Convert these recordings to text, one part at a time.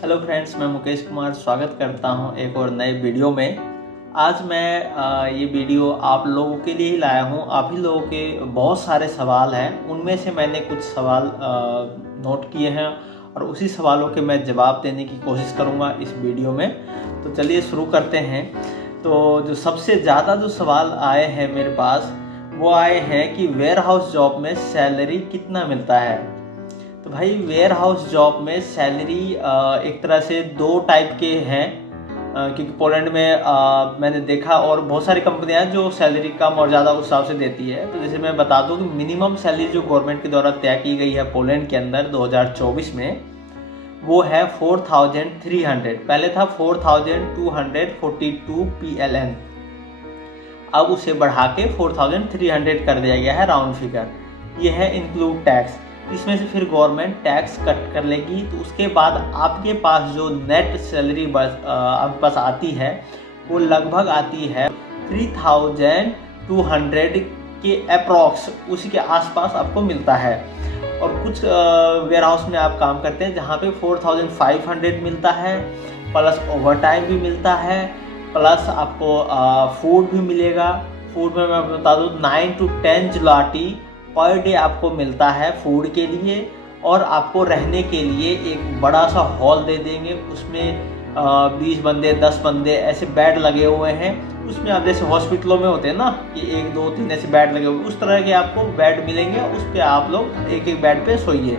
Hello friends, मैं मुकेश कुमार स्वागत करता हूं एक और नए वीडियो में। आज मैं ये वीडियो आप लोगों के लिए ही लाया हूं। आप ही लोगों के बहुत सारे सवाल हैं, उनमें से मैंने कुछ सवाल नोट किए हैं और उसी सवालों के मैं जवाब देने की कोशिश करूंगा इस वीडियो में। तो चलिए शुरू करते हैं। तो जो सबसे ज़्यादा जो सवाल आए हैं मेरे पास, वो आए हैं कि वेयर हाउस जॉब में सैलरी कितना मिलता है। तो भाई, वेयर हाउस जॉब में सैलरी एक तरह से दो टाइप के हैं, क्योंकि पोलैंड में मैंने देखा और बहुत सारी कंपनियां हैं जो सैलरी कम और ज़्यादा उस हिसाब से देती है। तो जैसे मैं बता दूं कि मिनिमम सैलरी जो गवर्नमेंट के द्वारा तय की गई है पोलैंड के अंदर 2024 में, वो है 4,300। पहले था 4,242 PLN। अब उसे बढ़ा के 4,300 कर दिया गया है, राउंड फिगर। ये है इंक्लूड टैक्स। इसमें से फिर गवर्नमेंट टैक्स कट कर लेगी, तो उसके बाद आपके पास जो नेट सैलरी आपके पास आती है, वो लगभग आती है 3,200 के अप्रॉक्स, उसी के आसपास आपको मिलता है। और कुछ वेयर हाउस में आप काम करते हैं जहाँ पे 4,500 मिलता है, प्लस ओवर टाइम भी मिलता है, प्लस आपको फूड भी मिलेगा। फूड में मैं बता दूँ 9 to 10 जुलाटी पर डे आपको मिलता है फूड के लिए। और आपको रहने के लिए एक बड़ा सा हॉल दे देंगे, उसमें 20 बंदे 10 बंदे ऐसे बेड लगे हुए हैं। उसमें आप जैसे हॉस्पिटलों में होते हैं ना कि 1 2 3 ऐसे बेड लगे हुए, उस तरह के आपको बेड मिलेंगे। उस पर आप लोग एक एक बेड पे सोइए।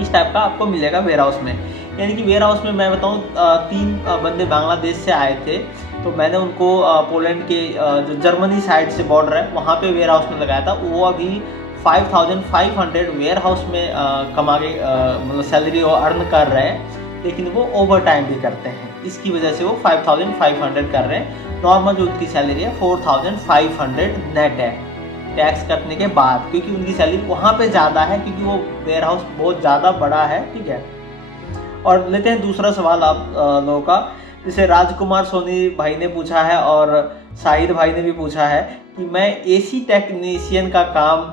इस टाइप का आपको मिलेगा वेयर हाउस में। यानी कि वेयर हाउस में मैं बताऊँ, 3 बंदे बांग्लादेश से आए थे, तो मैंने उनको पोलैंड के जो जर्मनी साइड से बॉर्डर है वहाँ पे वेयर हाउस में लगाया था। वो अभी 5,500 वेयर हाउस में कमा के मतलब सैलरी वो अर्न कर रहे हैं, लेकिन वो ओवर टाइम भी करते हैं। इसकी वजह से वो 5,500 कर रहे हैं। नॉर्मल जो उनकी सैलरी है 4,500 नेट है टैक्स कटने के बाद, क्योंकि उनकी सैलरी वहाँ पे ज़्यादा है, क्योंकि वो वेयर हाउस बहुत ज़्यादा बड़ा है। ठीक है, और लेते हैं दूसरा सवाल आप लोगों का। जैसे राजकुमार सोनी भाई ने पूछा है और शाहिद भाई ने भी पूछा है कि मैं एसी टेक्नीशियन का काम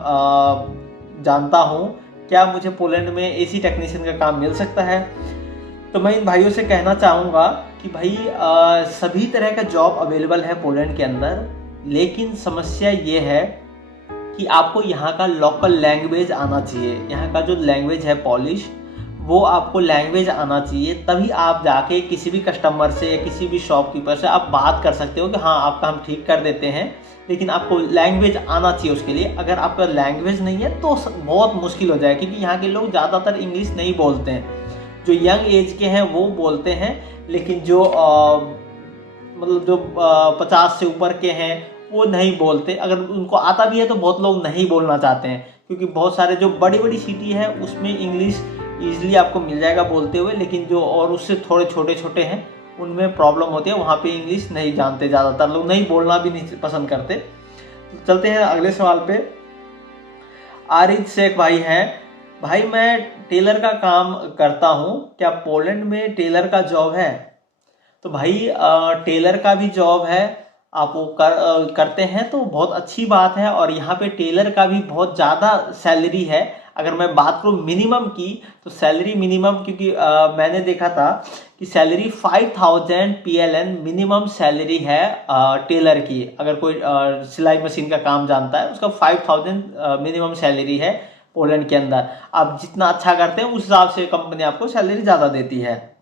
जानता हूँ, क्या मुझे पोलैंड में एसी टेक्नीशियन का काम मिल सकता है। तो मैं इन भाइयों से कहना चाहूँगा कि भाई, सभी तरह का जॉब अवेलेबल है पोलैंड के अंदर, लेकिन समस्या ये है कि आपको यहाँ का लोकल लैंग्वेज आना चाहिए। यहाँ का जो लैंग्वेज है पॉलिश, वो आपको लैंग्वेज आना चाहिए, तभी आप जाके किसी भी कस्टमर से या किसी भी शॉपकीपर से आप बात कर सकते हो कि हाँ आपका हम ठीक कर देते हैं। लेकिन आपको लैंग्वेज आना चाहिए उसके लिए। अगर आपका लैंग्वेज नहीं है तो बहुत मुश्किल हो जाए, क्योंकि यहाँ के लोग ज़्यादातर इंग्लिश नहीं बोलते हैं। जो यंग एज के हैं वो बोलते हैं, लेकिन जो मतलब जो 50 से ऊपर के हैं वो नहीं बोलते। अगर उनको आता भी है तो बहुत लोग नहीं बोलना चाहते हैं, क्योंकि बहुत सारे जो बड़ी बड़ी सिटी है उसमें इंग्लिश ईजिली आपको मिल जाएगा बोलते हुए, लेकिन जो और उससे थोड़े छोटे छोटे हैं उनमें प्रॉब्लम होती है। वहाँ पे इंग्लिश नहीं जानते, ज़्यादातर लोग नहीं बोलना भी नहीं पसंद करते। तो चलते हैं अगले सवाल पे। आरिज शेख भाई हैं, भाई मैं टेलर का काम करता हूँ, क्या पोलैंड में टेलर का जॉब है। तो भाई, टेलर का भी जॉब है। आप वो करते हैं तो बहुत अच्छी बात है। और यहाँ पे टेलर का भी बहुत ज़्यादा सैलरी है। अगर मैं बात करूँ मिनिमम की, तो सैलरी मिनिमम, क्योंकि मैंने देखा था कि सैलरी 5,000 PLN मिनिमम सैलरी है टेलर की। अगर कोई सिलाई मशीन का काम जानता है उसका 5,000 मिनिमम सैलरी है पोलैंड के अंदर। आप जितना अच्छा करते हैं उस हिसाब से कंपनी आपको सैलरी ज़्यादा देती है।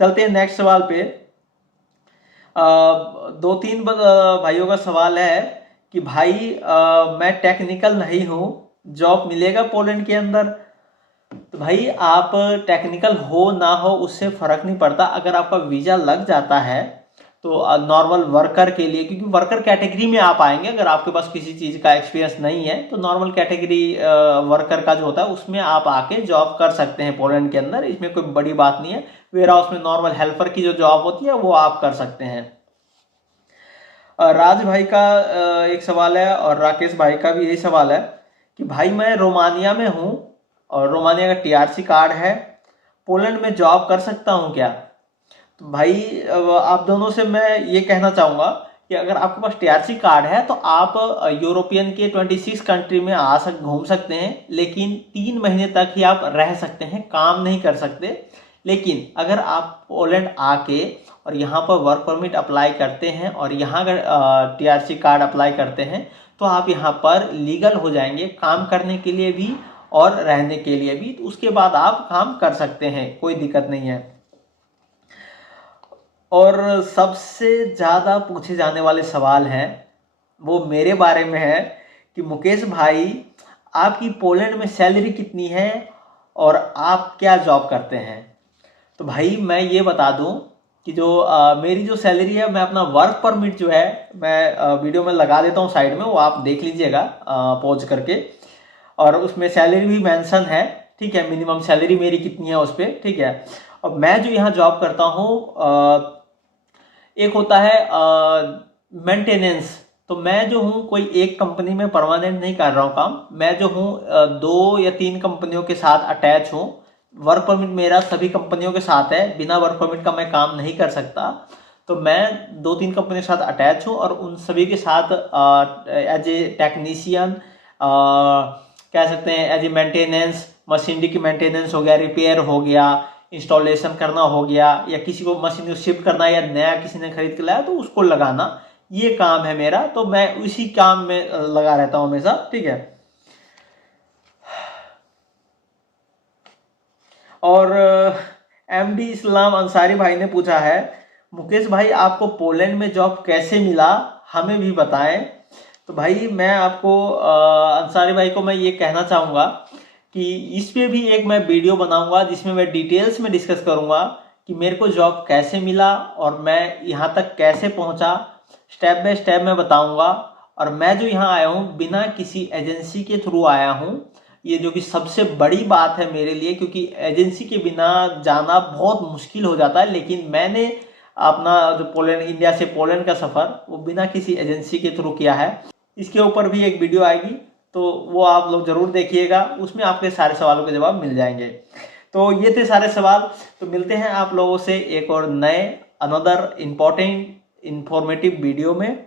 चलते हैं नेक्स्ट सवाल पे। 2-3 भाइयों का सवाल है कि भाई, मैं टेक्निकल नहीं हूँ, जॉब मिलेगा पोलैंड के अंदर। तो भाई, आप टेक्निकल हो ना हो उससे फ़र्क नहीं पड़ता। अगर आपका वीज़ा लग जाता है तो नॉर्मल वर्कर के लिए, क्योंकि वर्कर कैटेगरी में आप आएंगे, अगर आपके पास किसी चीज़ का एक्सपीरियंस नहीं है तो नॉर्मल कैटेगरी वर्कर का जो होता है उसमें आप आके जॉब कर सकते हैं पोलैंड के अंदर। इसमें कोई बड़ी बात नहीं है। वेयर हाउस में नॉर्मल हेल्पर की जो जॉब होती है वो आप कर सकते हैं। राज भाई का एक सवाल है और राकेश भाई का भी यही सवाल है कि भाई मैं रोमानिया में हूँ और रोमानिया का TRC कार्ड है, पोलैंड में जॉब कर सकता हूँ क्या। तो भाई, आप दोनों से मैं ये कहना चाहूँगा कि कि अगर आपके पास टीआरसी कार्ड है तो आप यूरोपियन के 26 कंट्री में घूम सकते हैं, लेकिन 3 महीने तक ही आप रह सकते हैं, काम नहीं कर सकते। लेकिन अगर आप पोलैंड आके और यहाँ पर वर्क परमिट अप्लाई करते हैं और यहाँ अगर टीआरसी कार्ड अप्लाई करते हैं तो आप यहाँ पर लीगल हो जाएंगे काम करने के लिए भी और रहने के लिए भी। तो उसके बाद आप काम कर सकते हैं, कोई दिक्कत नहीं है। और सबसे ज़्यादा पूछे जाने वाले सवाल हैं वो मेरे बारे में है कि मुकेश भाई आपकी पोलैंड में सैलरी कितनी है और आप क्या जॉब करते हैं। तो भाई मैं ये बता दूं कि जो मेरी जो सैलरी है, मैं अपना वर्क परमिट जो है मैं वीडियो में लगा देता हूँ साइड में, वो आप देख लीजिएगा पॉज करके, और उसमें सैलरी भी मेंशन है, ठीक है, मिनिमम सैलरी मेरी कितनी है उस पर, ठीक है। और मैं जो यहाँ जॉब करता हूँ एक होता है मेंटेनेंस। तो मैं जो हूँ कोई एक कंपनी में परमानेंट नहीं कर रहा हूँ काम, मैं जो हूँ 2 या 3 कंपनियों के साथ अटैच हूँ। वर्क परमिट मेरा सभी कंपनियों के साथ है, बिना वर्क परमिट का मैं काम नहीं कर सकता। तो मैं 2-3 कंपनियों के साथ अटैच हूँ और उन सभी के साथ एज ए टेक्नीशियन कह सकते हैं, एज ए मेंटेनेंस, मशीनरी की मेंटेनेंस हो गया, रिपेयर हो गया, इंस्टॉलेशन करना हो गया, या किसी को मशीन को शिफ्ट करना, या नया किसी ने खरीद के लाया तो उसको लगाना, ये काम है मेरा। तो मैं उसी काम में लगा रहता हूँ हमेशा, ठीक है। और एमडी इस्लाम अंसारी भाई ने पूछा है, मुकेश भाई आपको पोलैंड में जॉब कैसे मिला, हमें भी बताएं। तो भाई मैं आपको अंसारी भाई को मैं ये कहना चाहूँगा कि इस पे भी एक मैं वीडियो बनाऊंगा जिसमें मैं डिटेल्स में डिस्कस करूंगा कि मेरे को जॉब कैसे मिला और मैं यहाँ तक कैसे पहुँचा, स्टेप बाय स्टेप मैं बताऊंगा। और मैं जो यहाँ आया हूँ बिना किसी एजेंसी के थ्रू आया हूँ, ये जो कि सबसे बड़ी बात है मेरे लिए, क्योंकि एजेंसी के बिना जाना बहुत मुश्किल हो जाता है। लेकिन मैंने अपना जो पोलैंड, इंडिया से पोलैंड का सफ़र वो बिना किसी एजेंसी के थ्रू किया है। इसके ऊपर भी एक वीडियो आएगी तो वो आप लोग ज़रूर देखिएगा, उसमें आपके सारे सवालों के जवाब मिल जाएंगे। तो ये थे सारे सवाल। तो मिलते हैं आप लोगों से एक और नए अनदर इम्पोर्टेंट इंफॉर्मेटिव वीडियो में।